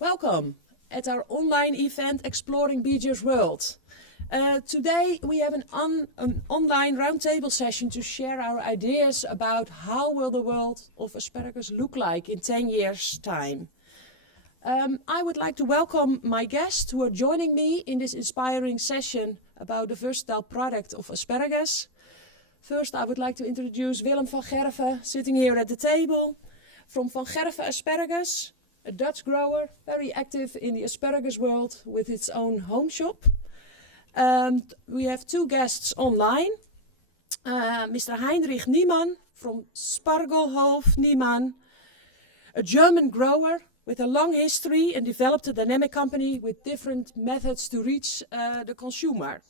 Welcome at our online event Exploring Bejo's World. Today we have an online roundtable session to share our ideas about how will the world of asparagus look like in 10 years' time. I would like to welcome my guests who are joining me in this inspiring session about the versatile product of asparagus. First, I would like to introduce Willem Vargherefe, sitting here at the table, from Vargherefe Asparagus, a Dutch grower, very active in the asparagus world with its own home shop. We have two guests online, Mr. Heinrich Niemann from Spargelhof Niemann, a German grower with a long history and developed a dynamic company with different methods to reach the consumer.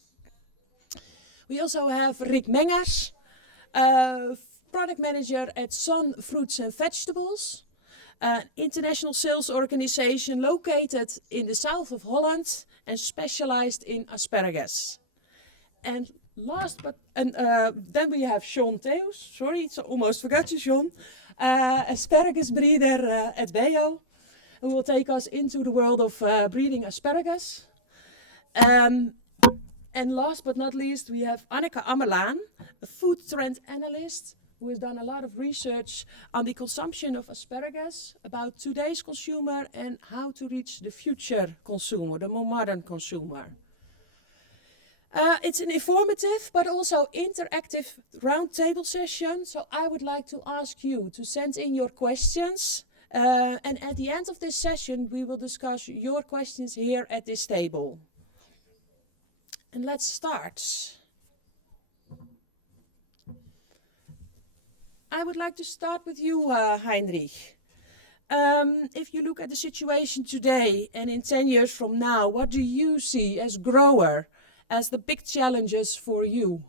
We also have Rick Mengers, product manager at Sun Fruits and Vegetables, an international sales organization located in the south of Holland and specialized in asparagus. And then we have Sean Theus, sorry, almost forgot you, Sean, asparagus breeder at Bejo, who will take us into the world of breeding asparagus. And last but not least, we have Anneke Ammerlaan, a food trend analyst who has done a lot of research on the consumption of asparagus, about today's consumer and how to reach the future consumer, the more modern consumer. It's an informative but also interactive roundtable session, so I would like to ask you to send in your questions. And at the end of this session, we will discuss your questions here at this table. And let's start. I would like to start with you, Heinrich. If you look at the situation today and in 10 years from now, what do you see as grower as the big challenges for you?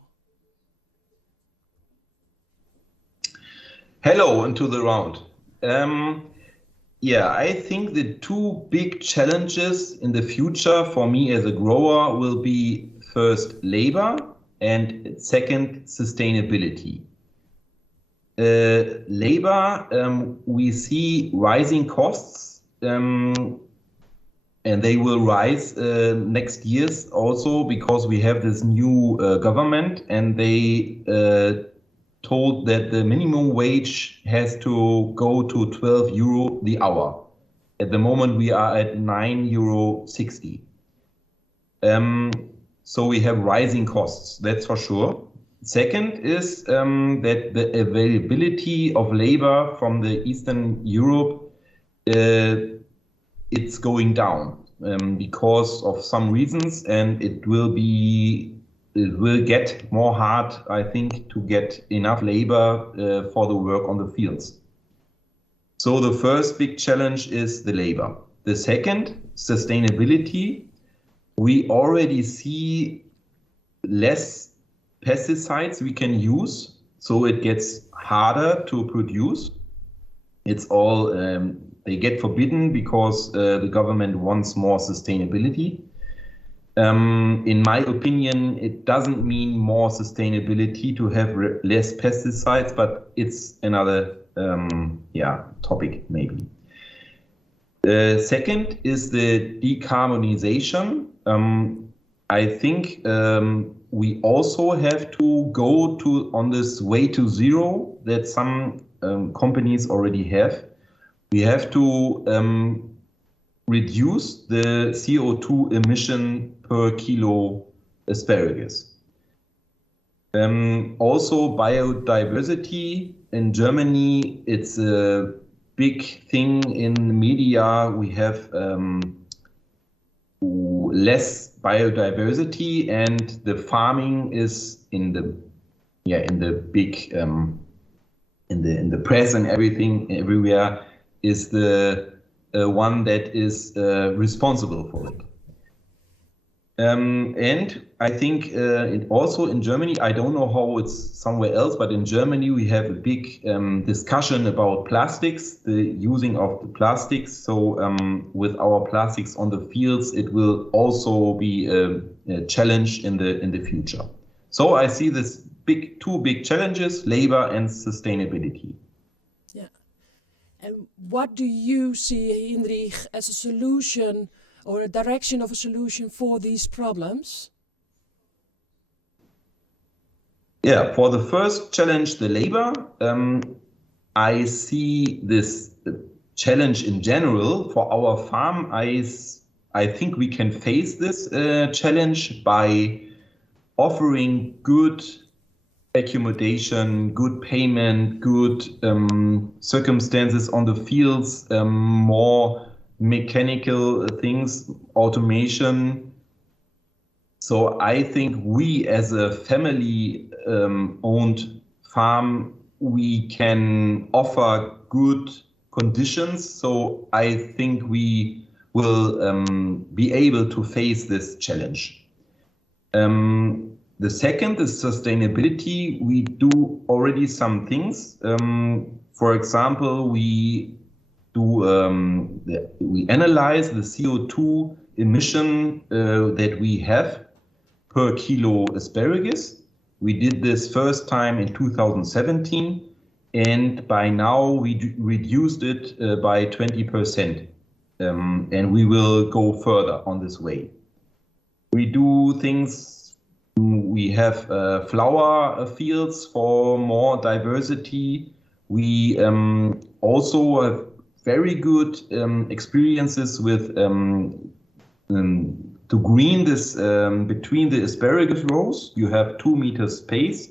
Hello and to the round. I think the two big challenges in the future for me as a grower will be first labor and second sustainability. Labor, we see rising costs and they will rise next years also because we have this new government and they told that the minimum wage has to go to 12 euro the hour. At the moment we are at 9.60 euro. So we have rising costs, that's for sure. Second is that the availability of labor from the Eastern Europe, it's going down because of some reasons, and it will get more hard, I think, to get enough labor for the work on the fields. So the first big challenge is the labor. The second, sustainability. We already see less pesticides we can use, so it gets harder to produce. It's all, they get forbidden because the government wants more sustainability. In my opinion, it doesn't mean more sustainability to have less pesticides, but it's another topic maybe. Second is the decarbonization. I think we also have to go on this way to zero that some companies already have. We have to reduce the CO2 emission per kilo asparagus. Also biodiversity. In Germany, it's a big thing in the media. We have less biodiversity, and the farming is in the big in the press and everything everywhere is the one that is responsible for it. And I think also in Germany, I don't know how it's somewhere else, but in Germany we have a big discussion about plastics, the using of the plastics. So with our plastics on the fields, it will also be a challenge in the future. So I see two big challenges: labor and sustainability. And what do you see, Hindrich, as a solution or a direction of a solution for these problems? Yeah, for the first challenge, the labor, I see this challenge in general. For our farm, I think we can face this challenge by offering good accommodation, good payment, good circumstances on the fields, more mechanical things, automation. So I think we as a family owned farm, we can offer good conditions. So I think we will be able to face this challenge. The second is sustainability. We do already some things. For example, we analyze the CO2 emission that we have per kilo asparagus. We did this first time in 2017, and by now we reduced it by 20%. And we will go further on this way. We do things. We have flower fields for more diversity. We also have very good experiences with to green this between the asparagus rows. You have 2 meters space,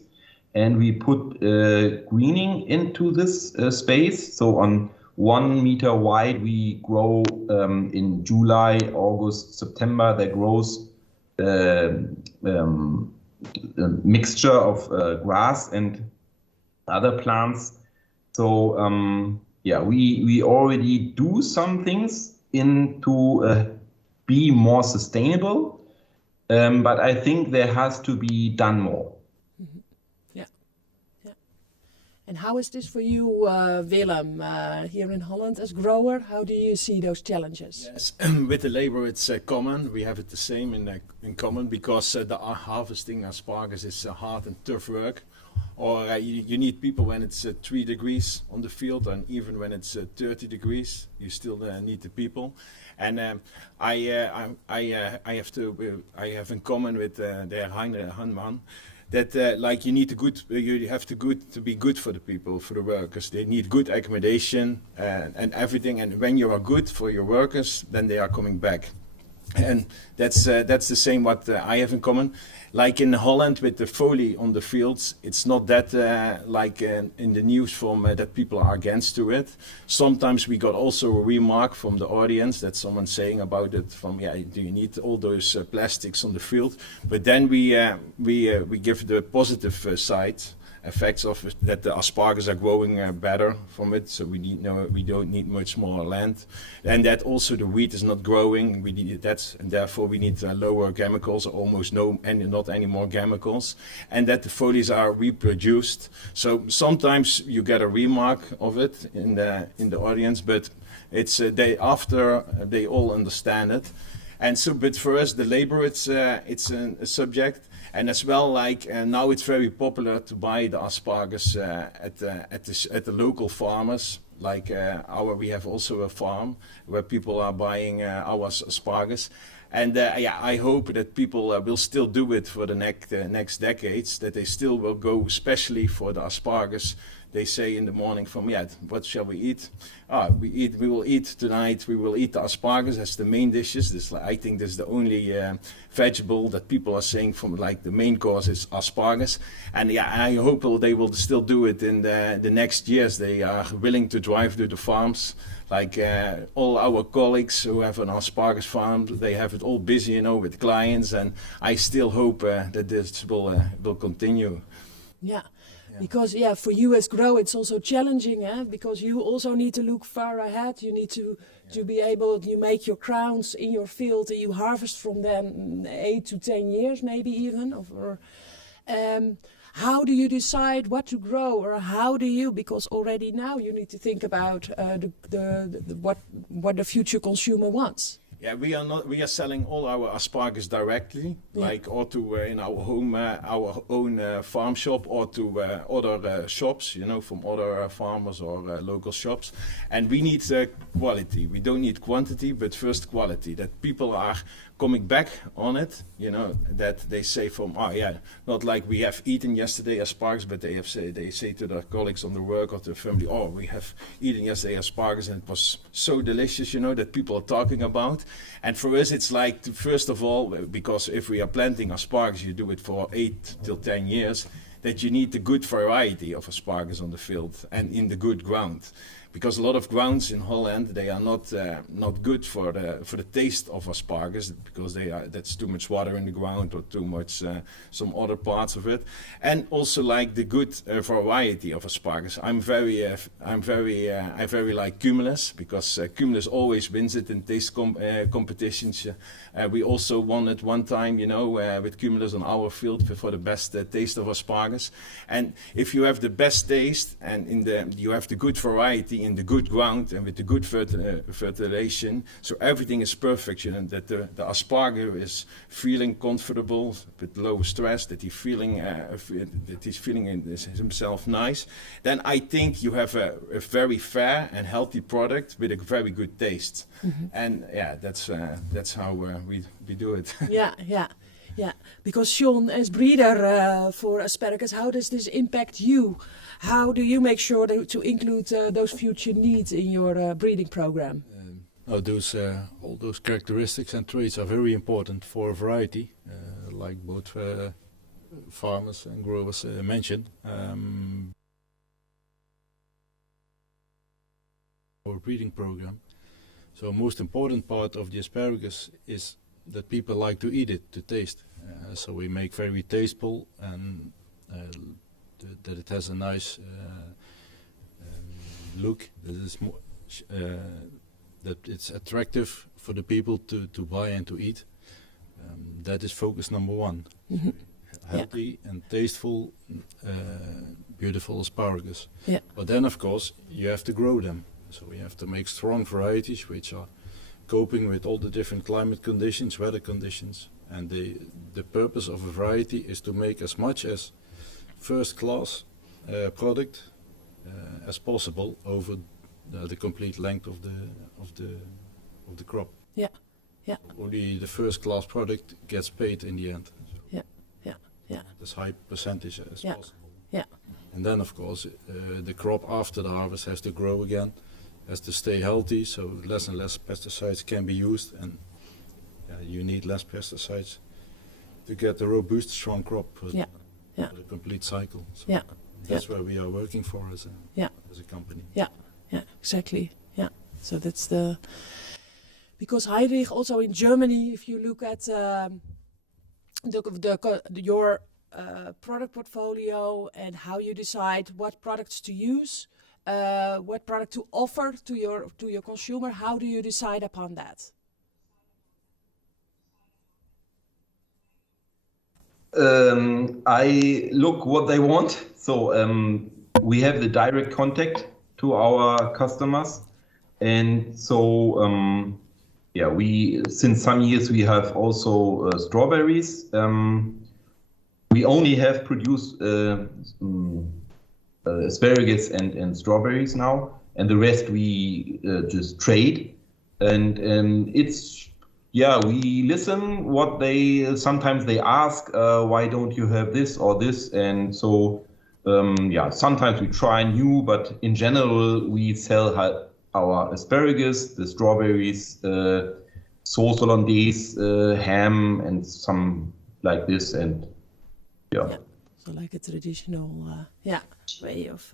and we put greening into this space. So on 1 meter wide, we grow in July, August, September. There grows a mixture of grass and other plants. So yeah, we already do some things to be more sustainable, but I think there has to be done more. Mm-hmm. Yeah, yeah. And how is this for you, Willem, here in Holland as grower? How do you see those challenges? Yes, with the labor it's common. We have it the same in common, because the harvesting asparagus is hard and tough work. Or you need people when it's 3 degrees on the field, and even when it's 30 degrees, you still need the people. And I have in common with the Heiner Hanman that like you have to be good for the people, for the workers. They need good accommodation and everything. And when you are good for your workers, then they are coming back. And that's the same what I have in common. Like in Holland with the folie on the fields, it's not that like in the news form that people are against to it. Sometimes we got also a remark from the audience that someone's saying about it from, yeah, do you need all those plastics on the field? But then we give the positive side effects of it, that the asparagus are growing better from it, so we don't need much more land, and that also the wheat is not growing. We need that, and therefore we need lower chemicals, almost no and not any more chemicals, and that the folies are reproduced. So sometimes you get a remark of it in the audience, but it's they all understand it. And so, but for us, the labor, it's a subject, and as well, like now it's very popular to buy the asparagus at the local farmers. Like we have also a farm where people are buying our asparagus, and yeah, I hope that people will still do it for the next decades. That they still will go, especially for the asparagus. They say in the morning from, yeah, what shall we eat? We will eat tonight, we will eat the asparagus as the main dishes. I think this is the only vegetable that people are saying from, like, the main course is asparagus. And yeah, I hope they will still do it in the next years. They are willing to drive to the farms. Like all our colleagues who have an asparagus farm, they have it all busy, with clients. And I still hope that this will continue. Yeah. Because for you as grower, it's also challenging, because you also need to look far ahead. You need to be able, you make your crowns in your field and you harvest from them 8 to 10 years, maybe even. How do you decide what to grow, or how do you? Because already now you need to think about what the future consumer wants. Yeah, we are not. We are selling all our asparagus directly, like or to in our home, our own farm shop, or to other shops, you know, from other farmers or local shops. And we need quality. We don't need quantity, but first quality. That people are coming back on it, you know, that they say from, oh yeah, not like we have eaten yesterday asparagus, but they say to their colleagues on the work or to the family, oh, we have eaten yesterday asparagus and it was so delicious, you know, that people are talking about. And for us, it's like, first of all, because if we are planting asparagus, you do it for 8 till 10 years, that you need the good variety of asparagus on the field and in the good ground. Because a lot of grounds in Holland, they are not good for the taste of asparagus, because that's too much water in the ground or too much some other parts of it, and also like the good variety of asparagus. I very like Cumulus, because Cumulus always wins it in taste competitions. We also won it one time, you know, with Cumulus on our field for the best taste of asparagus. And if you have the best taste and you have the good variety in the good ground and with the good fertilization, so everything is perfect, you know, that the asparagus is feeling comfortable with low stress, that he's feeling himself nice, then I think you have a very fair and healthy product with a very good taste. And yeah, that's how we do it. Yeah, because Sean, as breeder for asparagus, how does this impact you? How do you make sure to include those future needs in your breeding program? All those characteristics and traits are very important for variety, like both farmers and growers mentioned. Our breeding program. So most important part of the asparagus is that people like to eat it, to taste. So we make very tasteful and that it has a nice look. That it's attractive for the people to buy and to eat. That is focus number one. Healthy and tasteful, beautiful asparagus. But then, of course, you have to grow them. So we have to make strong varieties which are coping with all the different climate conditions, weather conditions. And the purpose of a variety is to make as much as first-class product as possible over the complete length of the crop. Only the first-class product gets paid in the end. As high percentage as possible. And then, of course, the crop after the harvest has to grow again, has to stay healthy, so less and less pesticides can be used, and you need less pesticides to get a robust, strong crop for the complete cycle. So that's where we are working for as a company. Exactly. So that's because Heinrich, also in Germany, if you look at your product portfolio and how you decide what products to use, what product to offer to your consumer, how do you decide upon that? I look what they want. So we have the direct contact to our customers, and so we since some years we have also strawberries. We only have produced asparagus and strawberries now, and the rest we just trade. And it's we listen what sometimes they ask, why don't you have this or this, and so sometimes we try new, but in general we sell our asparagus, the strawberries, sauce hollandaise, ham, and some like this, and so like a traditional way of.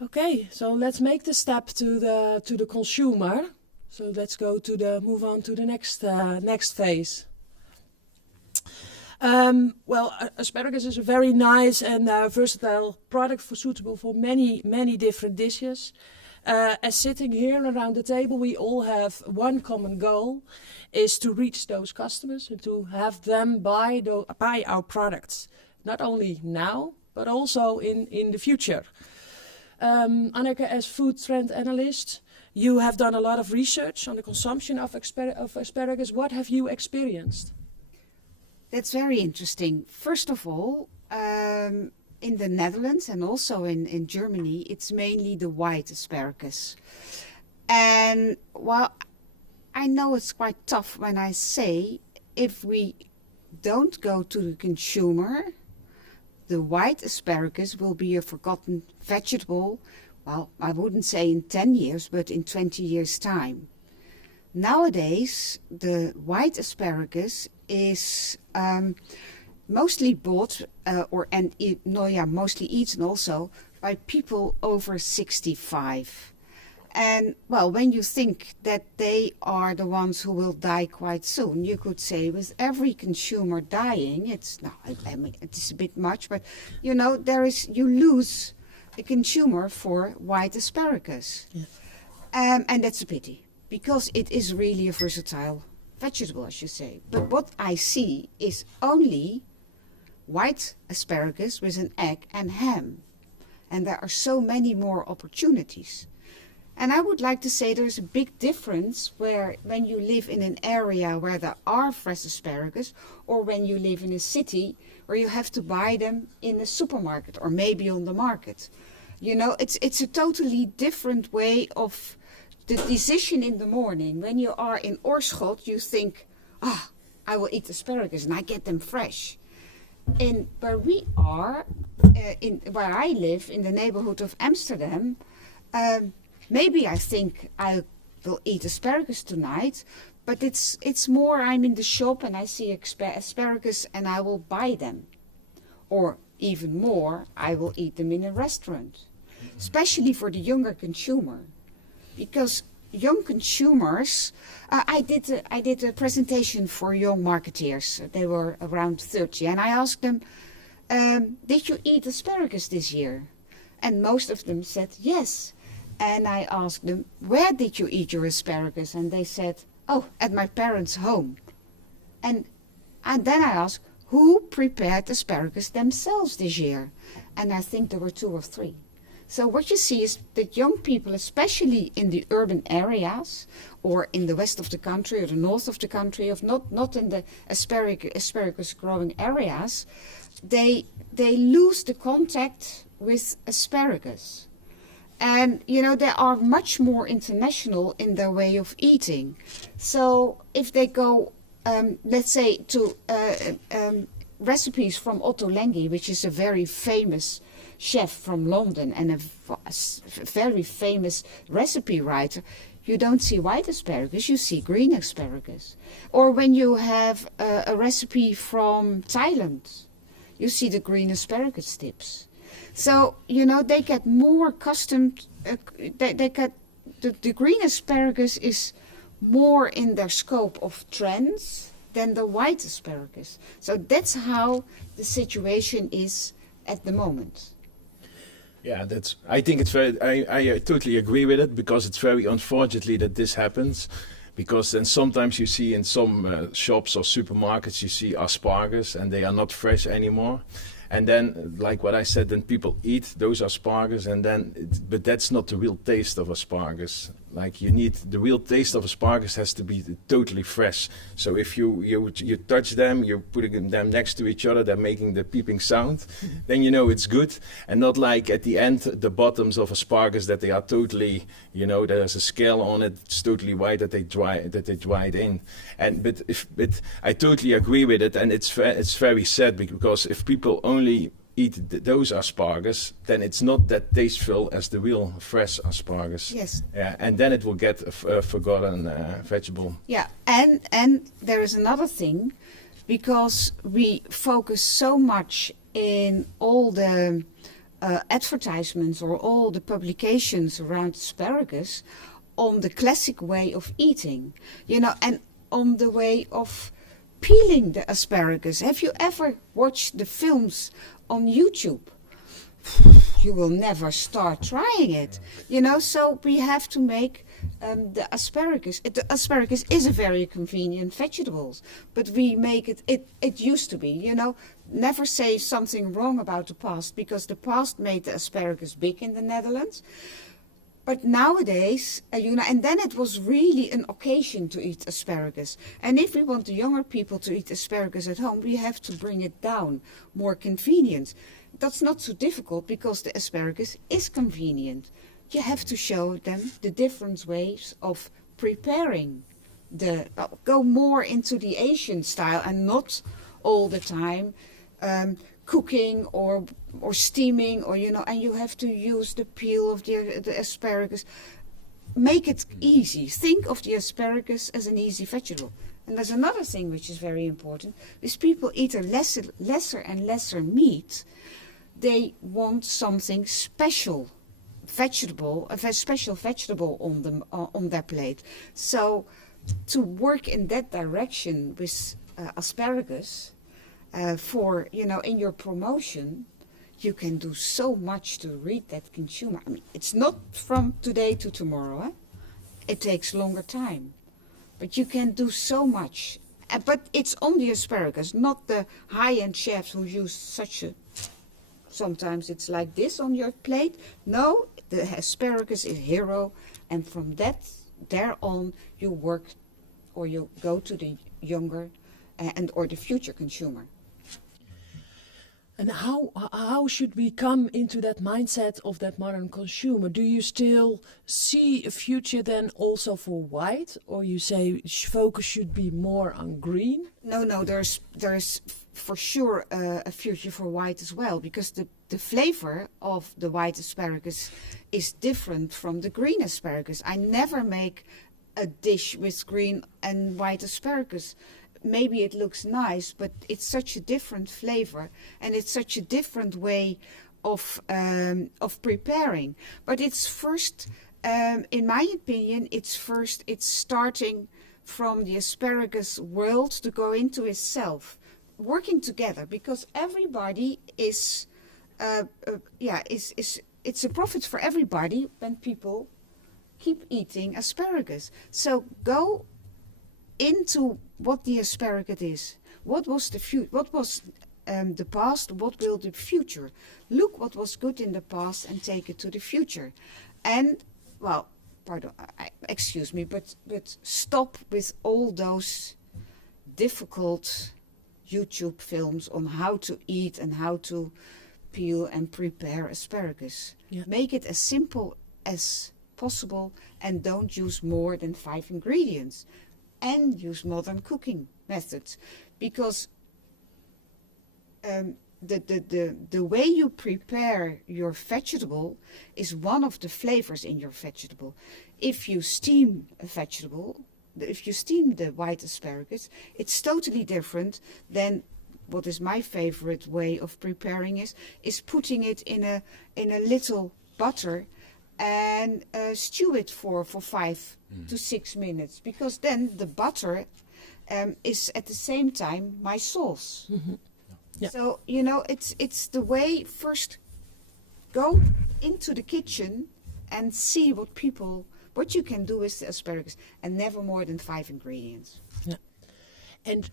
Okay, so let's make the step to the consumer. So let's move on to the next phase. Asparagus is a very nice and versatile product suitable for many different dishes. As sitting here around the table, we all have one common goal, is to reach those customers and to have them buy our products, not only now, but also in the future. Anneke, as food trend analyst, You have done a lot of research on the consumption of asparagus. What have you experienced? That's very interesting. First of all, in the Netherlands and also in Germany, it's mainly the white asparagus. And while I know it's quite tough when I say, if we don't go to the consumer, the white asparagus will be a forgotten vegetable. Well, I wouldn't say in 10 years, but in 20 years' time. Nowadays, the white asparagus is mostly bought mostly eaten also by people over 65. And well, when you think that they are the ones who will die quite soon, you could say with every consumer dying, I mean, it's a bit much, but you know, you lose a consumer for white asparagus. Yeah. And that's a pity, because it is really a versatile vegetable, as you say. But what I see is only white asparagus with an egg and ham. And there are so many more opportunities. And I would like to say there's a big difference when you live in an area where there are fresh asparagus, or when you live in a city where you have to buy them in a supermarket or maybe on the market. You know, it's a totally different way of the decision in the morning. When you are in Oorschot, you think, I will eat asparagus and I get them fresh. In where we are, where I live, in the neighborhood of Amsterdam, maybe I think I will eat asparagus tonight, but it's more I'm in the shop and I see asparagus and I will buy them. Or even more, I will eat them in a restaurant, especially for the younger consumer. Because young consumers, I did a presentation for young marketeers. They were around 30, and I asked them, did you eat asparagus this year? And most of them said yes. And I asked them, where did you eat your asparagus? And they said, at my parents' home. And then I asked, who prepared asparagus themselves this year? And I think there were 2 or 3. So what you see is that young people, especially in the urban areas, or in the west of the country or the north of the country, not in the asparagus growing areas, they lose the contact with asparagus. And, you know, they are much more international in their way of eating. So if they go, let's say, to recipes from Otto Lengi, which is a very famous chef from London and a very famous recipe writer, you don't see white asparagus, you see green asparagus. Or when you have a recipe from Thailand, you see the green asparagus tips. So, you know, they get more accustomed, the green asparagus is more in their scope of trends than the white asparagus. So that's how the situation is at the moment. Yeah, I think it's very, I totally agree with it, because it's very unfortunately that this happens. Because then sometimes you see in some shops or supermarkets, you see asparagus and they are not fresh anymore. And then, like what I said, then people eat those asparagus, and but that's not the real taste of asparagus. Like, the real taste of asparagus has to be totally fresh. So if you touch them, you're putting them next to each other, they're making the peeping sound, then you know it's good. And not like at the end, the bottoms of asparagus, that they are totally, you know, there's a scale on it, it's totally white, that they dry it in. But I totally agree with it, and it's very sad, because if people only eat those asparagus, then it's not that tasteful as the real fresh asparagus. Yes. Yeah, and then it will get a forgotten vegetable. Yeah, and there is another thing, because we focus so much in all the advertisements or all the publications around asparagus on the classic way of eating, you know, and on the way of peeling the asparagus. Have you ever watched the films on YouTube? You will never start trying it, you know. So we have to make the asparagus. The asparagus is a very convenient vegetable, but we make it used to be, you know. Never say something wrong about the past, because the past made the asparagus big in the Netherlands. But nowadays, and then it was really an occasion to eat asparagus. And if we want the younger people to eat asparagus at home, we have to bring it down, more convenient. That's not so difficult because the asparagus is convenient. You have to show them the different ways of preparing go more into the Asian style and not all the time cooking or steaming, or and you have to use the peel of the asparagus. Make it easy. Think of the asparagus as an easy vegetable. And there's another thing which is very important, is people eat a lesser and lesser meat. They want something special, a special vegetable on their plate. So to work in that direction with asparagus, for in your promotion, you can do so much to reach that consumer. I mean, it's not from today to tomorrow. It takes longer time, but you can do so much. But it's on the asparagus, not the high-end chefs who use such a. Sometimes it's like this on your plate. No, the asparagus is hero, and from there on you work, or you go to the younger or the future consumer. And how should we come into that mindset of that modern consumer? Do you still see a future then also for white, or you say focus should be more on green? No, there's for sure a future for white as well, because the flavor of the white asparagus is different from the green asparagus. I never make a dish with green and white asparagus. Maybe it looks nice, but it's such a different flavor, and it's such a different way of preparing. But it's first, in my opinion, it's starting from the asparagus world to go into itself, working together, because everybody is it's a profit for everybody when people keep eating asparagus. So go into what the asparagus is. What was the the past? What will the future? Look what was good in the past and take it to the future. And excuse me, but stop with all those difficult YouTube films on how to eat and how to peel and prepare asparagus. Yeah. Make it as simple as possible, and don't use more than 5 ingredients. And use modern cooking methods, because the way you prepare your vegetable is one of the flavors in your vegetable. If you steam a vegetable, if you steam the white asparagus, it's totally different than what is my favorite way of preparing is putting it in a little butter and stew it for 5 to 6 minutes, because then the butter is at the same time my sauce. Mm-hmm. Yeah. So it's the way. First go into the kitchen and see what you can do with the asparagus, and never more than 5 ingredients. Yeah. And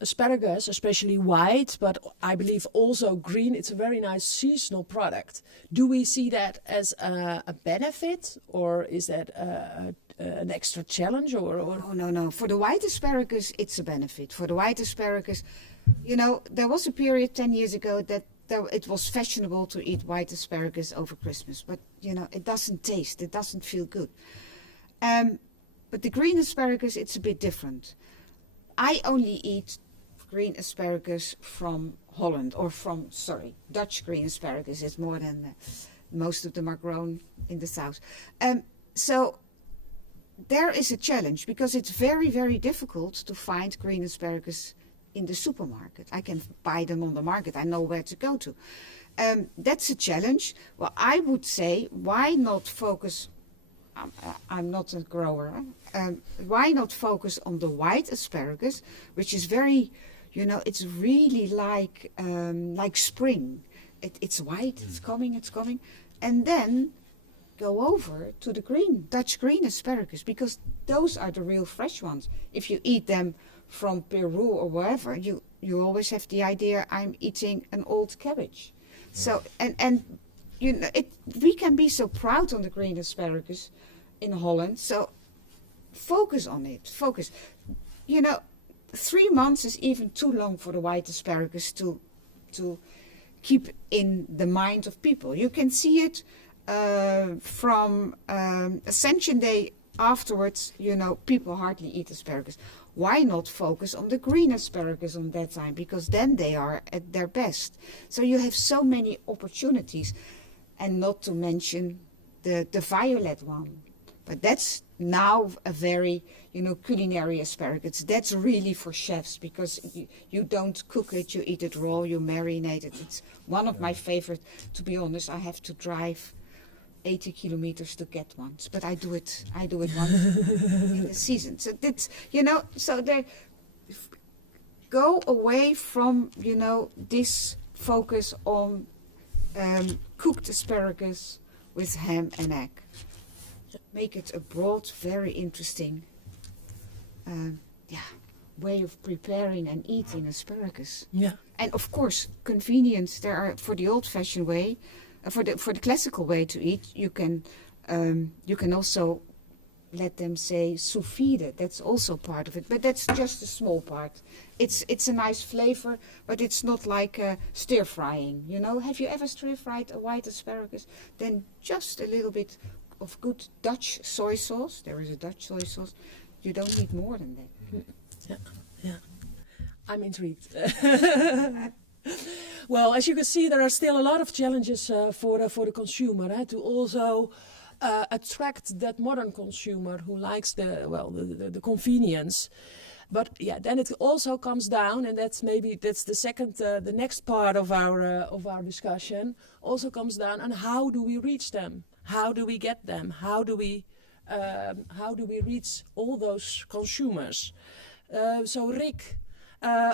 asparagus, especially white, but I believe also green, it's a very nice seasonal product. Do we see that as a benefit, or is that an extra challenge? Or? Oh, no. For the white asparagus, it's a benefit. For the white asparagus, there was a period 10 years ago that it was fashionable to eat white asparagus over Christmas. But, it doesn't taste, it doesn't feel good. But the green asparagus, it's a bit different. I only eat green asparagus from Holland, Dutch green asparagus. It's more than most of them are grown in the south. So there is a challenge, because it's very, very difficult to find green asparagus in the supermarket. I can buy them on the market. I know where to go to. That's a challenge. Well, I would say, why not focus... I'm not a grower. Why not focus on the white asparagus, which is very, it's really like spring. It's white. It's coming. And then go over to the Dutch green asparagus, because those are the real fresh ones. If you eat them from Peru or wherever, you always have the idea I'm eating an old cabbage. So and we can be so proud on the green asparagus in Holland. So focus on it. Focus. 3 months is even too long for the white asparagus to keep in the mind of people. You can see it from Ascension Day afterwards. People hardly eat asparagus. Why not focus on the green asparagus on that time? Because then they are at their best. So you have so many opportunities, and not to mention the violet one. But that's now a very, culinary asparagus. That's really for chefs, because you don't cook it, you eat it raw, you marinate it. It's one of my favorite. To be honest, I have to drive 80 kilometers to get one, but I do it once in the season. So that's, so they go away from, this focus on cooked asparagus with ham and egg. Make it a broad, very interesting way of preparing and eating asparagus. Yeah. And of course, convenience. There are, for the old-fashioned way, for the classical way to eat, you can also let them say sous vide. That's also part of it, but that's just a small part. It's a nice flavor, but it's not like stir frying. Have you ever stir fried a white asparagus? Then just a little bit of good Dutch soy sauce. There is a Dutch soy sauce. You don't need more than that. Yeah. I'm intrigued. Well, as you can see, there are still a lot of challenges for the consumer to also attract that modern consumer who likes the convenience. But yeah, then it also comes down, and that's the next part of our discussion. Also comes down on how do we reach them? How do we get them? How do we reach all those consumers? So Rick,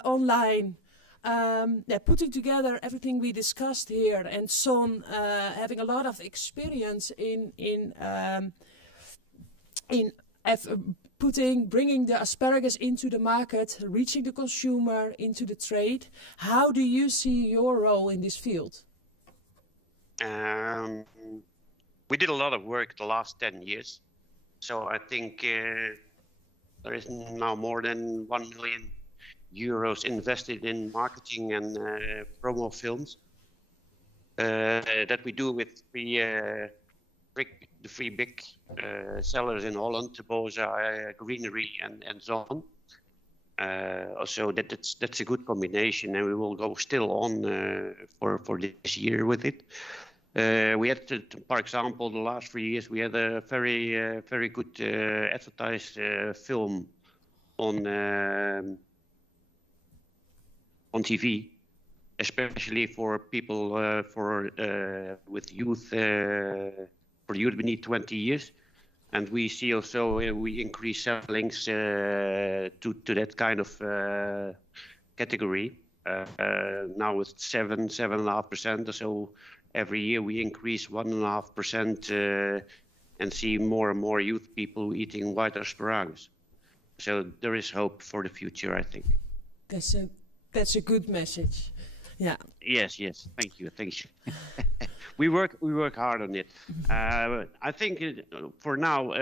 online, putting together everything we discussed here, and Son having a lot of experience bringing the asparagus into the market, reaching the consumer, into the trade. How do you see your role in this field? We did a lot of work the last 10 years. So I think there is now more than 1 million euros invested in marketing and promo films that we do with the three big sellers in Holland, Boza, Greenery, and Zon. Also, that's a good combination, and we will go still on for this year with it. We had, for example, the last 3 years, we had a very good advertised film on TV, especially for people with youth. For youth beneath 20 years, and we see also we increase sellings to that kind of category. Now with 7.5% or so every year, we increase 1.5% and see more and more youth people eating white asparagus. So there is hope for the future, I think. That's a good message. Yeah. Yes. Thank you. We work hard on it. I think for now,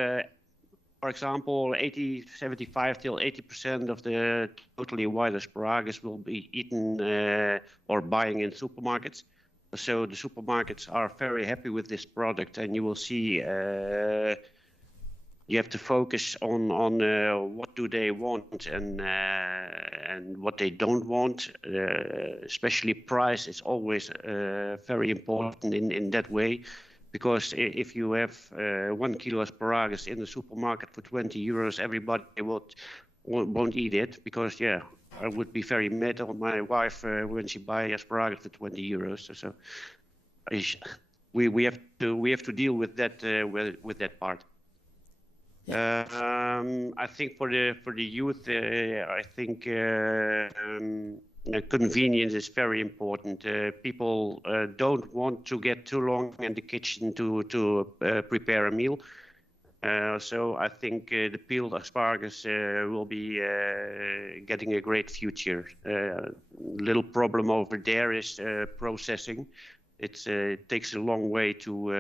for example, 75 till 80% of the totally white asparagus will be eaten or buying in supermarkets. So the supermarkets are very happy with this product, and you will see. You have to focus on what do they want and what they don't want. Especially price is always very important in that way, because if you have 1 kilo asparagus in the supermarket for 20 euros, everybody won't eat it, because I would be very mad on my wife when she buys asparagus for 20 euros. So we have to deal with that part. I think for the youth, I think convenience is very important. People don't want to get too long in the kitchen to prepare a meal. So I think the peeled asparagus will be getting a great future. Little problem over there is processing. It takes a long way to,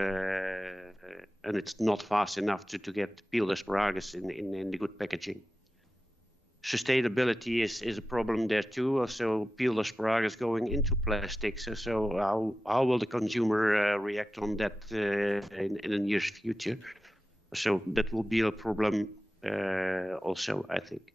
and it's not fast enough to get peeled asparagus in the good packaging. Sustainability is a problem there too. Also, peeled asparagus going into plastics. So how will the consumer react on that in the near future? So that will be a problem also, I think.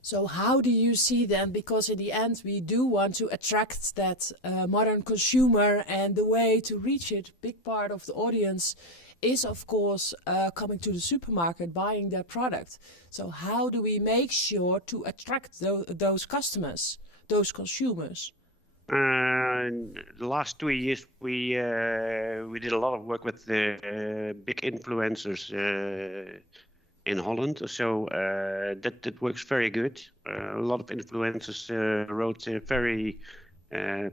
So how do you see then, because in the end we do want to attract that modern consumer, and the way to reach it, big part of the audience is of course coming to the supermarket, buying their product. So how do we make sure to attract those customers, those consumers? The last 2 years we did a lot of work with the big influencers in Holland, so that works very good. A lot of influencers wrote very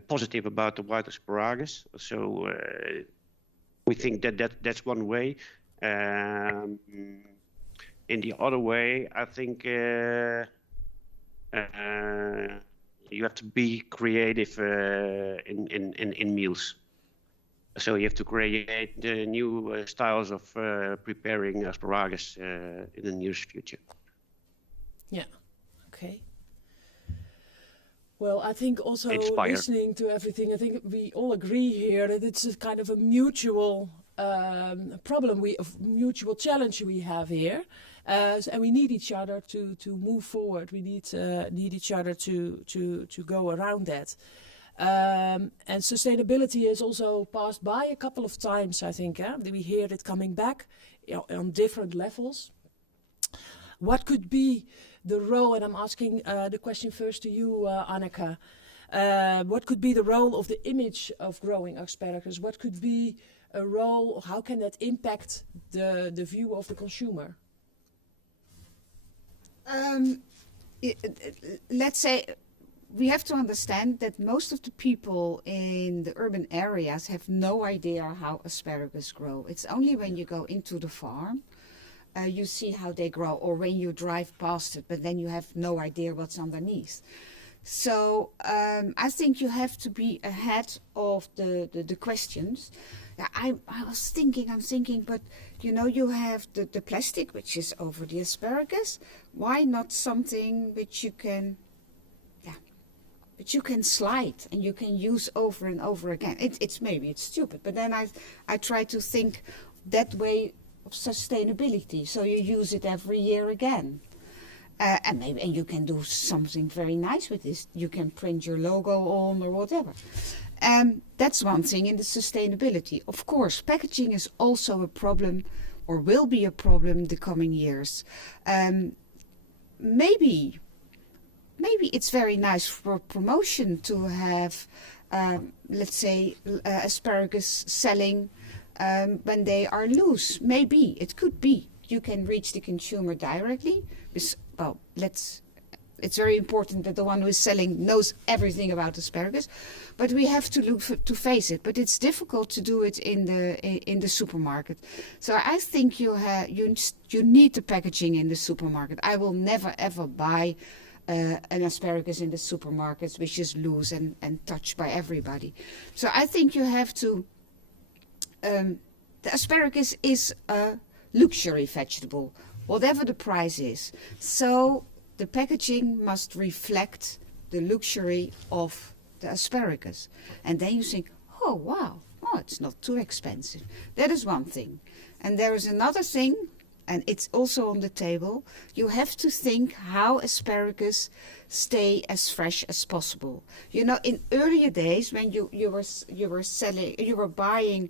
positive about the white asparagus. So we think that's one way. In the other way, I think you have to be creative in meals. So you have to create new styles of preparing asparagus in the near future. Yeah, okay. Well, I think also Inspire. listening to everything, I think we all agree here that it's a kind of a mutual problem, mutual challenge we have here. And we need each other to move forward. We need each other to go around that. And sustainability is also passed by a couple of times, I think. We hear it coming back on different levels. What could be the role, and I'm asking the question first to you, Anneke. What could be the role of the image of growing asparagus? What could be a role, how can that impact the view of the consumer? Let's say we have to understand that most of the people in the urban areas have no idea how asparagus grow. It's only when you go into the farm, you see how they grow, or when you drive past it, but then you have no idea what's underneath. So I think you have to be ahead of the questions. I'm thinking, but you know, you have the plastic, which is over the asparagus. Why not something which you can slide and you can use over and over again? It's stupid, but then I try to think that way of sustainability. So you use it every year again. And you can do something very nice with this. You can print your logo on or whatever. That's one thing in the sustainability. Of course, packaging is also a problem, or will be a problem the coming years. Maybe it's very nice for promotion to have, let's say, asparagus selling when they are loose. Maybe it could be. You can reach the consumer directly. Well, it's very important that the one who is selling knows everything about asparagus, but we have to look to face it. But it's difficult to do it in the supermarket. So I think you need the packaging in the supermarket. I will never ever buy an asparagus in the supermarkets which is loose and touched by everybody. So I think you have to. The asparagus is a luxury vegetable, whatever the price is. So the packaging must reflect the luxury of the asparagus. And then you think, oh wow, it's not too expensive. That is one thing. And there is another thing, and it's also on the table. You have to think how asparagus stay as fresh as possible. You know, in earlier days when you were buying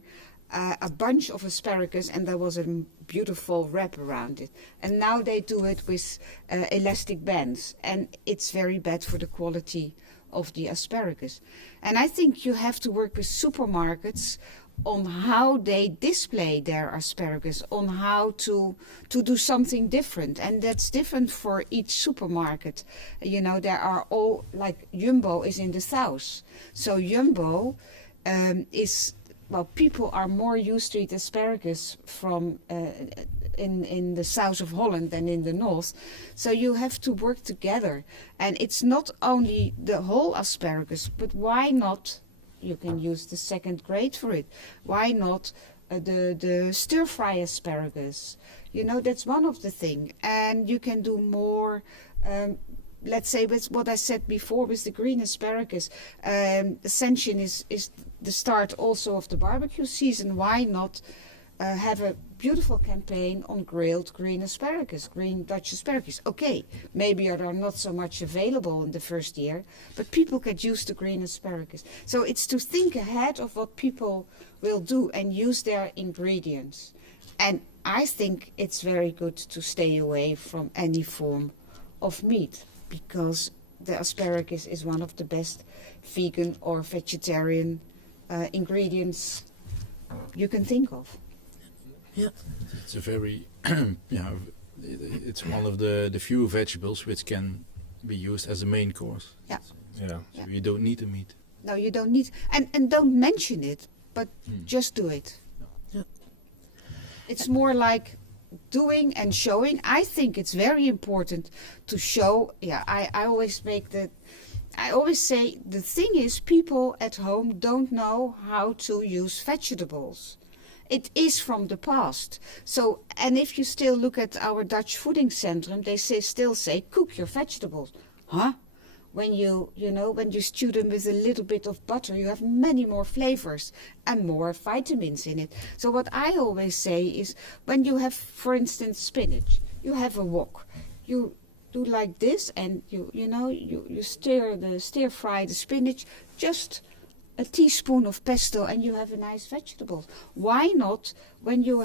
a bunch of asparagus and there was a beautiful wrap around it, and now they do it with elastic bands, and it's very bad for the quality of the asparagus. And I think you have to work with supermarkets on how they display their asparagus, on how to do something different, and that's different for each supermarket. You know, there are all, like Jumbo is in the south, so Jumbo is, well, people are more used to eat asparagus from in the south of Holland than in the north. So you have to work together. And it's not only the whole asparagus, but why not, you can use the second grade for it. Why not the stir-fry asparagus? You know, that's one of the things. And you can do more, let's say with what I said before with the green asparagus. Ascension is the start also of the barbecue season. Why not have a beautiful campaign on grilled green asparagus, green Dutch asparagus? Okay, maybe there are not so much available in the first year, but people get used to green asparagus. So it's to think ahead of what people will do and use their ingredients. And I think it's very good to stay away from any form of meat, because the asparagus is one of the best vegan or vegetarian ingredients you can think of. Yeah. It's a very, it's one of the few vegetables which can be used as a main course. Yeah. Yeah. So you don't need the meat. No, you don't need, and don't mention it, but just do it. Yeah. It's more like doing and showing. I think it's very important to show. Yeah, I always say the thing is, people at home don't know how to use vegetables. It is from the past. So, and if you still look at our Dutch Voeding Centrum, they still say cook your vegetables. Huh? When you stew them with a little bit of butter, you have many more flavors and more vitamins in it. So what I always say is, when you have, for instance, spinach, you have a wok. You do like this, and you stir fry the spinach, just a teaspoon of pesto, and you have a nice vegetable. Why not, when you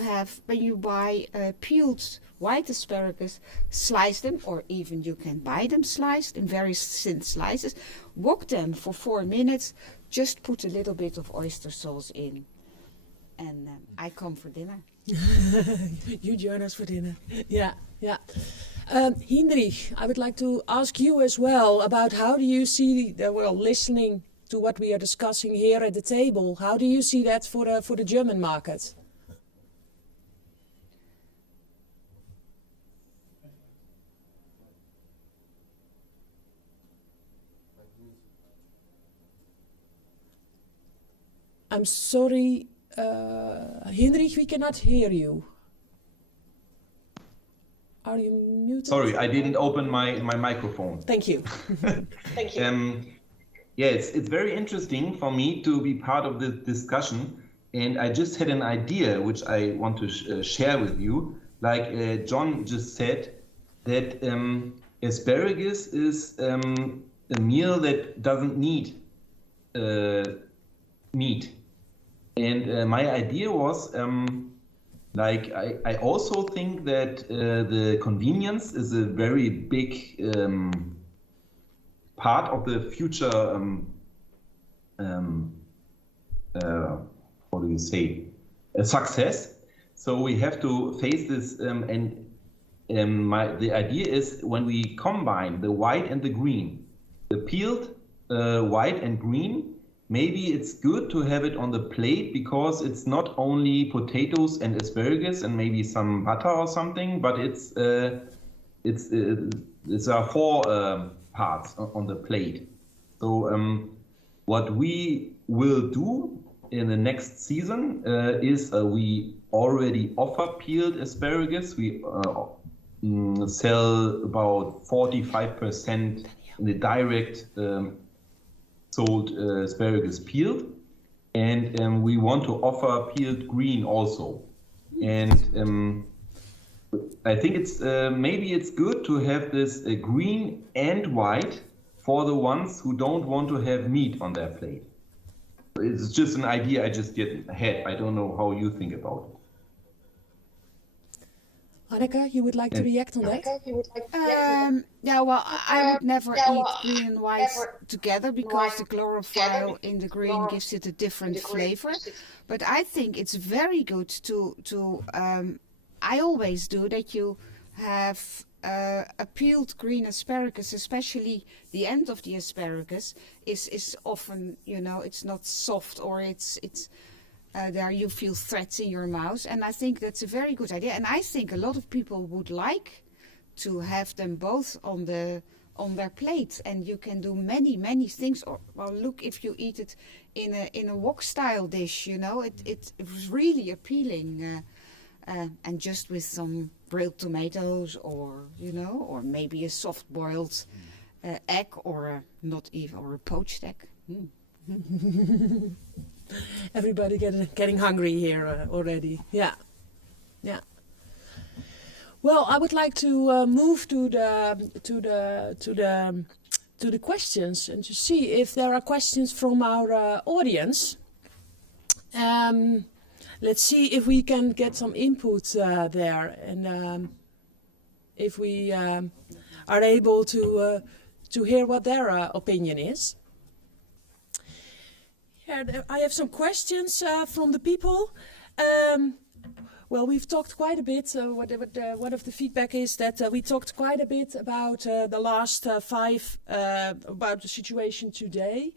buy peeled white asparagus, slice them, or even you can buy them sliced in very thin slices, wok them for 4 minutes, just put a little bit of oyster sauce in, and I come for dinner. You join us for dinner. Yeah, yeah. Heinrich, I would like to ask you as well about how do you see the world listening to what we are discussing here at the table. How do you see that for the German market? I'm sorry, Heinrich, we cannot hear you. Are you muted? Sorry, I didn't open my microphone. Thank you. Thank you. Yeah, it's very interesting for me to be part of this discussion, and I just had an idea which I want to share with you. Like John just said, that asparagus is a meal that doesn't need meat. And my idea was, I also think that the convenience is a very big part of the future, what do you say, success. So we have to face this, the idea is, when we combine the white and the green, the peeled white and green, maybe it's good to have it on the plate, because it's not only potatoes and asparagus and maybe some butter or something, but it's 4 parts on the plate. So what we will do in the next season is we already offer peeled asparagus. We sell about 45% in the direct sold asparagus peeled, and we want to offer peeled green also. And I think it's maybe it's good to have this green and white for the ones who don't want to have meat on their plate. It's just an idea I just had. I don't know how you think about it. Anneke, you would like to react on that? Yeah, well, I would never eat green and white together, because the chlorophyll in the green gives it a different flavor. But I think it's very good to I always do that you have a peeled green asparagus, especially the end of the asparagus is often, it's not soft, or it's there you feel threats in your mouth, and I think that's a very good idea. And I think a lot of people would like to have them both on their plate, and you can do many things. Or, well, look, if you eat it in a wok style dish, you know, it was really appealing, and just with some grilled tomatoes, or you know, or maybe a soft boiled egg, or a poached egg. Everybody getting hungry here already. Yeah. Well, I would like to move to the questions and to see if there are questions from our audience. Let's see if we can get some input there, and if we are able to hear what their opinion is. Yeah, I have some questions from the people. Well, we've talked quite a bit. One of the feedback is that we talked quite a bit about the last about the situation today,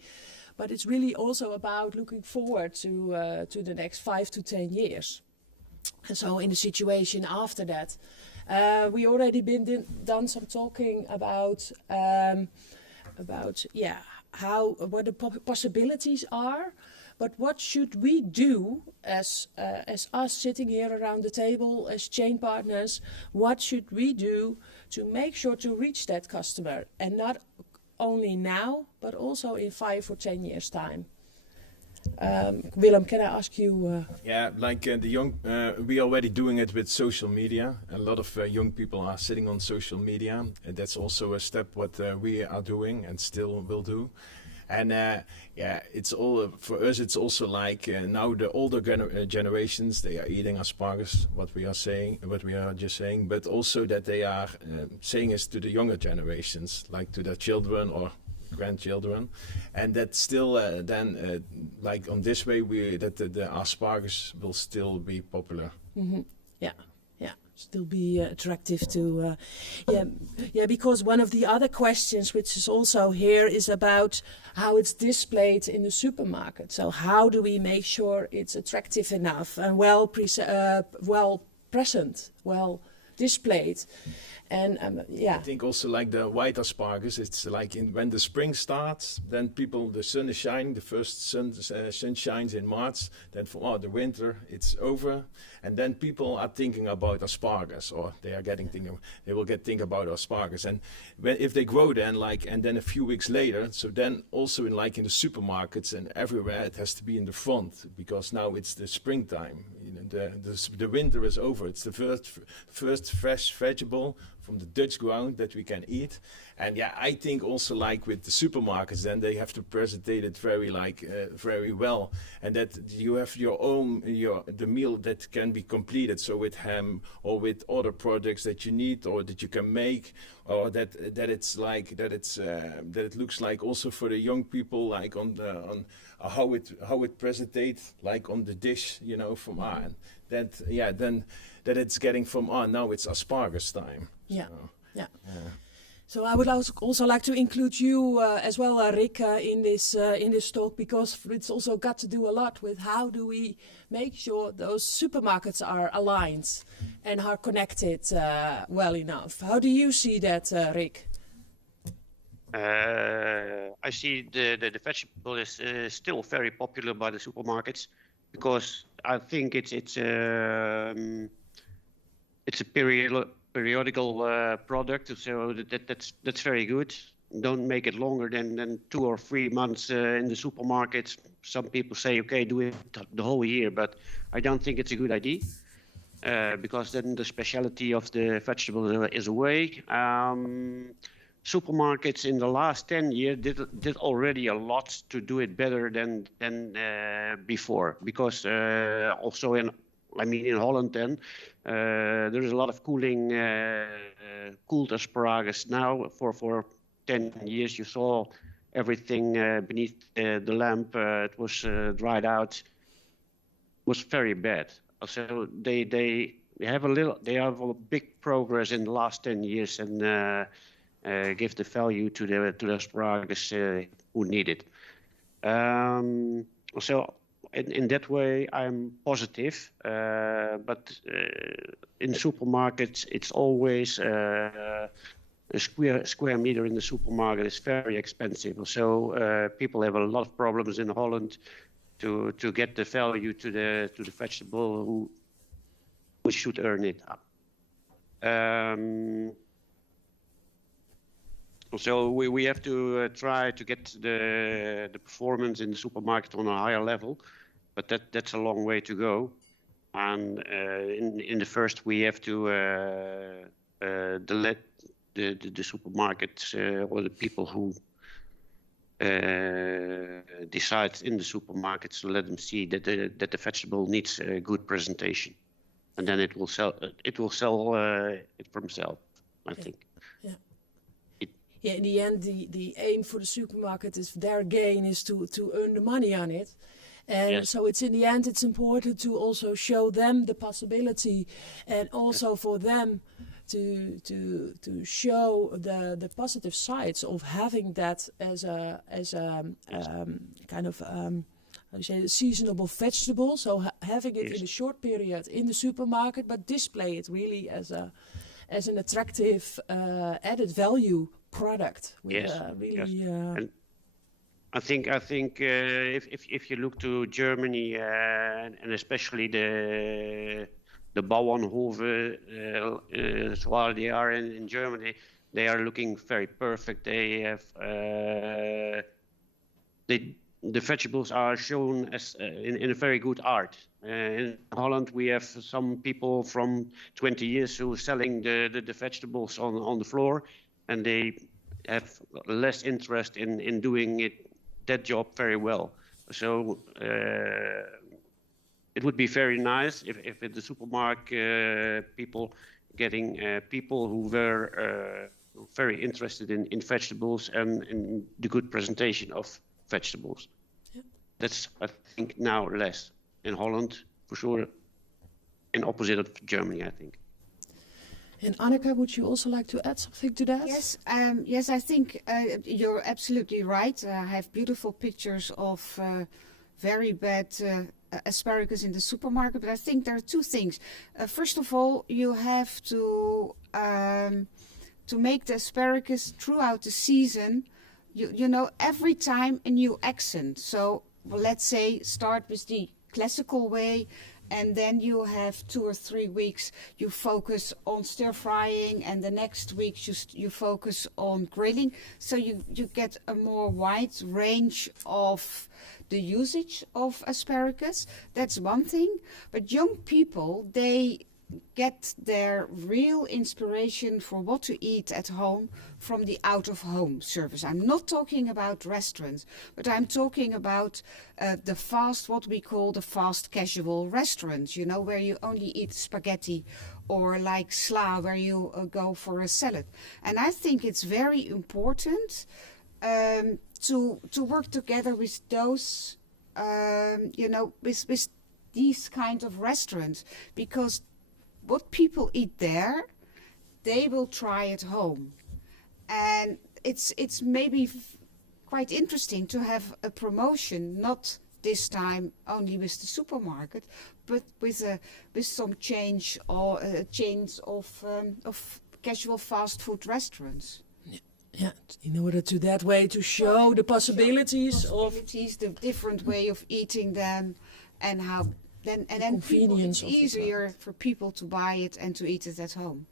but it's really also about looking forward to the next 5 to 10 years. And so, in the situation after that, we already done some talking about what the possibilities are. But what should we do as us sitting here around the table as chain partners? What should we do to make sure to reach that customer, and not only now, but also in 5 or 10 years' time? Willem, can I ask you? Yeah, like the young, we are already doing it with social media. A lot of young people are sitting on social media, and that's also a step what we are doing and still will do. And it's all for us. It's also like now the older generations, they are eating asparagus. What we are just saying, but also that they are saying is to the younger generations, like to their children or grandchildren, and that still like on this way the asparagus will still be popular. Mm-hmm. Yeah. Still be attractive to, because one of the other questions which is also here is about how it's displayed in the supermarket. So how do we make sure it's attractive enough and well present, well displayed? And I think also like the white asparagus, it's like when the spring starts, then the sun is shining, the first sun shines in March, then for the winter it's over, and then people are thinking about asparagus, or they will think about asparagus, and if they grow then and then a few weeks later, so then also in the supermarkets and everywhere it has to be in the front, because now it's the springtime. The winter is over. It's the first fresh vegetable from the Dutch ground that we can eat. And I think also with the supermarkets, then they have to present it very well, and that you have the meal that can be completed. So with ham or with other products that you need or that you can make, or that it looks like also for the young people on how it presented on the dish, from and then that it's getting from now it's asparagus time. So I would also like to include you as well, Rick, in this talk, because it's also got to do a lot with how do we make sure those supermarkets are aligned and are connected well enough. How do you see that, Rick? I see the vegetable is still very popular by the supermarkets, because I think it's a periodical product, so that's very good. Don't make it longer than 2 or 3 months in the supermarkets. Some people say, okay, do it the whole year, but I don't think it's a good idea, because then the specialty of the vegetable is away. Supermarkets in the last 10 years did already a lot to do it better than before, because also in Holland then there is a lot of cooled asparagus now. For 10 years you saw everything beneath the lamp. It was dried out. It was very bad. So they have a big progress in the last 10 years, and give the value to the asparagus who need it. So in that way, I'm positive. But in supermarkets, it's always a square meter in the supermarket is very expensive. So people have a lot of problems in Holland to get the value to the vegetable who should earn it up. So we have to try to get the performance in the supermarket on a higher level, but that's a long way to go. And in the first, we have to let the supermarkets or the people who decide in the supermarkets to let them see that the vegetable needs a good presentation, and then it will sell. It will sell it for itself, I think. Yeah, in the end, the aim for the supermarket is their gain is to earn the money on it. And Yes. so it's in the end, it's important to also show them the possibility, and also for them to show the positive sides of having that as a kind of how you say, seasonable vegetable. So having it in a short period in the supermarket, but display it really as an attractive added value product. With, Yes, really. yes. And I think if you look to Germany and especially the Bauernhofe, while they are in Germany, they are looking very perfect. They have the vegetables are shown as in a very good art. In Holland, we have some people from 20 years who are selling the vegetables on the floor, and they have less interest in doing that job very well. So it would be very nice if the supermarket people getting people who were very interested in vegetables and in the good presentation of vegetables. Yeah. That's, I think, now less in Holland, for sure, in opposite of Germany, I think. And Anneke, would you also like to add something to that? Yes, yes, I think you're absolutely right. I have beautiful pictures of very bad asparagus in the supermarket, but I think there are two things. First of all, you have to make the asparagus throughout the season, you know, every time a new accent. So well, let's say start with the classical way, and then you have 2 or 3 weeks you focus on stir frying, and the next week you focus on grilling. So you get a more wide range of the usage of asparagus. That's one thing. But young people, they get their real inspiration for what to eat at home from the out-of-home service. I'm not talking about restaurants, but I'm talking about the fast, what we call the fast casual restaurants, you know, where you only eat spaghetti, or like sla, where you go for a salad. And I think it's very important to work together with those, you know, with these kind of restaurants, because what people eat there, they will try at home. And it's maybe quite interesting to have a promotion, not this time only with the supermarket, but with some change or chains of casual fast food restaurants. Yeah, in order to that way to show the possibilities of the different way of eating them, and how then convenience it's easier for people to buy it and to eat it at home.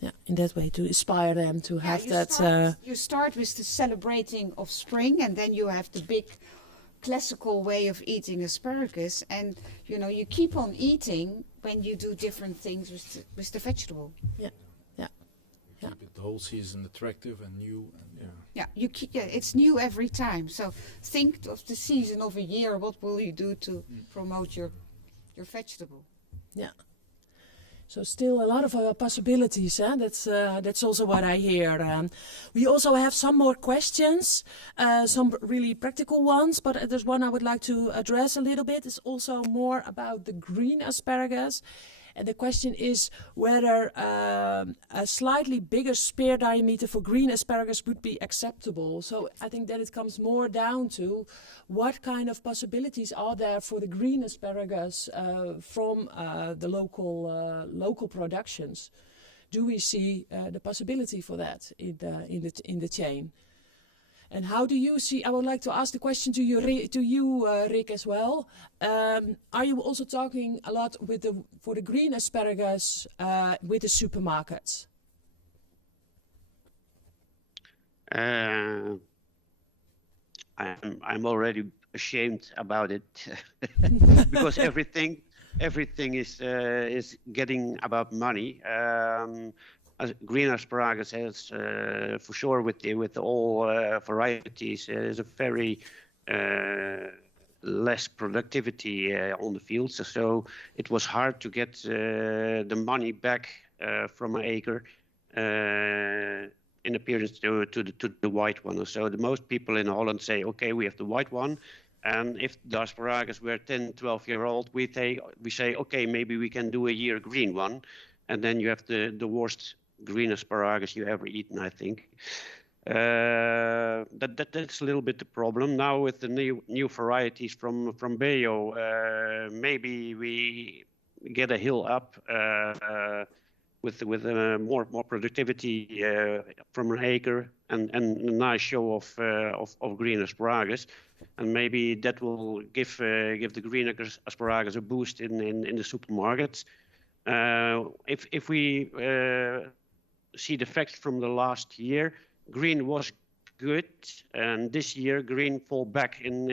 Yeah, in that way to inspire them to have that. You start with the celebrating of spring, and then you have the big classical way of eating asparagus, and you know you keep on eating when you do different things with the vegetable. Keep it the whole season attractive and new. And, It's new every time. So think of the season of a year. What will you do to promote your vegetable? Yeah. So still a lot of possibilities. That's also what I hear. We also have some more questions, some really practical ones, but there's one I would like to address a little bit. It's also more about the green asparagus. And the question is whether a slightly bigger spear diameter for green asparagus would be acceptable. So I think that it comes more down to what kind of possibilities are there for the green asparagus from the local productions. Do we see the possibility for that in the chain? And how do you see? I would like to ask the question to you, Rick, as well. Are you also talking a lot for the green asparagus with the supermarkets? I'm already ashamed about it because everything is getting about money. Green asparagus has, for sure, with all varieties, is a very less productivity on the fields. So it was hard to get the money back from an acre in appearance to the white one. So the most people in Holland say, okay, we have the white one. And if the asparagus were 10, 12 year old, we say, okay, maybe we can do a year green one. And then you have the worst green asparagus you ever eaten, I think. That's a little bit the problem. Now with the new varieties from Bejo, maybe we get a hill up with more productivity from an acre and a nice show of green asparagus, and maybe that will give the green asparagus a boost in the supermarkets. If we see the facts from the last year, green was good, and this year green fall back in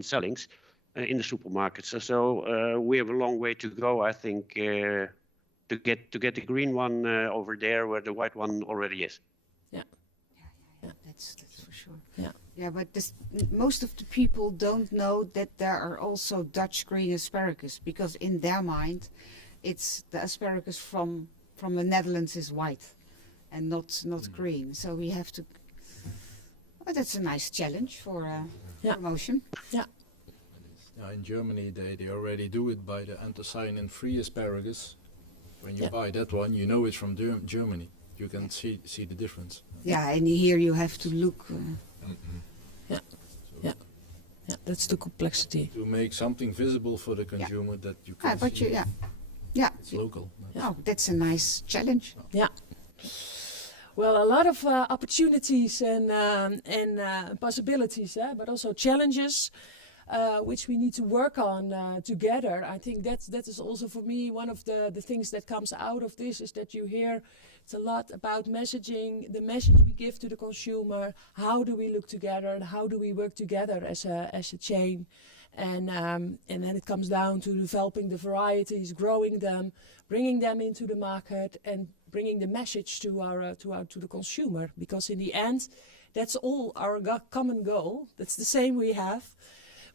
sellings in the supermarkets. So we have a long way to go, I think, to get the green one over there where the white one already is. Yeah. That's for sure. Yeah. Yeah, but most of the people don't know that there are also Dutch green asparagus, because in their mind, it's the asparagus from the Netherlands is white and not green. So we have to. Oh, that's a nice challenge for promotion. Yeah. In Germany, they already do it by the anthocyanin-free asparagus. When you buy that one, you know it's from Germany. You can see the difference. Yeah, and here you have to look. Yeah, that's the complexity. To make something visible for the consumer that you can but see. It's local. Oh, that's a nice challenge. Yeah. Well, a lot of opportunities and possibilities, but also challenges, which we need to work on together. I think that is also for me one of the things that comes out of this, is that you hear it's a lot about messaging, the message we give to the consumer. How do we look together and how do we work together as a chain? And then it comes down to developing the varieties, growing them, bringing them into the market, and bringing the message to the consumer. Because in the end, that's all our common goal. That's the same we have.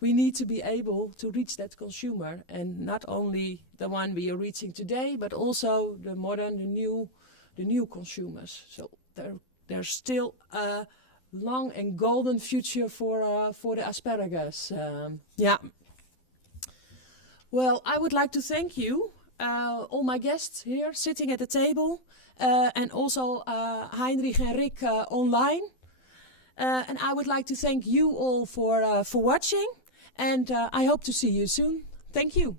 We need to be able to reach that consumer, and not only the one we are reaching today, but also the modern, the new consumers. So there's still a long and golden future for the asparagus. Well, I would like to thank you, all my guests here sitting at the table, and also Heinrich and Rick online. And I would like to thank you all for watching, and I hope to see you soon. Thank you.